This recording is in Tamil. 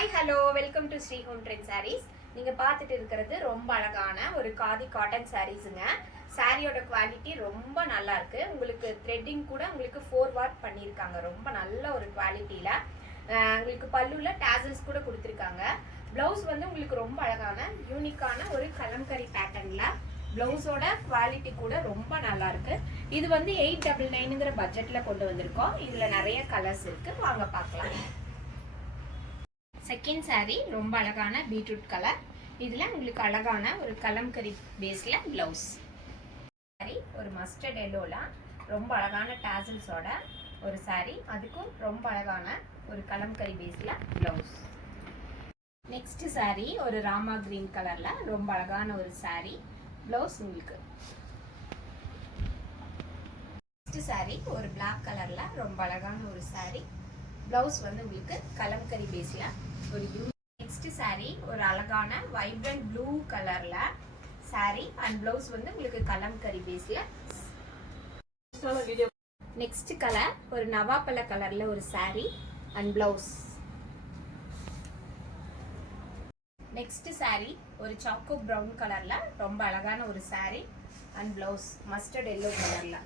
Hi hello welcome to Sri Home Trend sarees. நீங்கள் பார்த்துட்டு இருக்கிறது ரொம்ப அழகான ஒரு காதி காட்டன் சாரீஸுங்க. சாரியோட குவாலிட்டி ரொம்ப நல்லா இருக்கு. உங்களுக்கு த்ரெட்டிங் கூட உங்களுக்கு 4 வாட் பண்ணியிருக்காங்க. ரொம்ப நல்ல ஒரு குவாலிட்டியில் உங்களுக்கு பல்லுல டேசல்ஸ் கூட கொடுத்துருக்காங்க. ப்ளவுஸ் வந்து உங்களுக்கு ரொம்ப அழகான யூனிக்கான ஒரு கலம்கரி பேட்டர்னில் ப்ளவுஸோட குவாலிட்டி கூட ரொம்ப நல்லா இருக்கு. இது வந்து 899ங்கிற பட்ஜெட்டில் கொண்டு வந்திருக்கோம். இதில் நிறைய கலர்ஸ் இருக்கு, வாங்க பார்க்கலாம். செகண்ட் சாரீ ரொம்ப அழகான பீட்ரூட் கலர். இதில் உங்களுக்கு அழகான ஒரு கலம்கரி பேஸில் ப்ளவுஸ். சாரீ ஒரு மஸ்டர்ட் எல்லோல ரொம்ப அழகான டேசல்ஸோட ஒரு சாரீ, அதுக்கும் ரொம்ப அழகான ஒரு கலம்கரி பேஸில் ப்ளவுஸ். நெக்ஸ்ட் சாரீ ஒரு ராமா கிரீன் கலரில் ரொம்ப அழகான ஒரு சாரீ, ப்ளவுஸ் உங்களுக்கு. நெக்ஸ்ட் சாரீ ஒரு பிளாக் கலரில் ரொம்ப அழகான ஒரு சாரீ, ப்ளவுஸ் வந்து உங்களுக்கு கலம்கரி பேஸில் ஒரு நெக்ஸ்ட் சாரீ ஒரு அழகான வைப்ரண்ட் ப்ளூ கலர்ல சாரீ அண்ட் ப்ளவுஸ் வந்து உங்களுக்கு கலம்கரி பேஸ்ல. நெக்ஸ்ட் கலர் ஒரு நவாப்பழ கலர்ல ஒரு sari and blouse. Next sari ஒரு சாக்கோ ப்ரௌன் கலர்ல ரொம்ப அழகான ஒரு sari and blouse mustard yellow கலர்ல.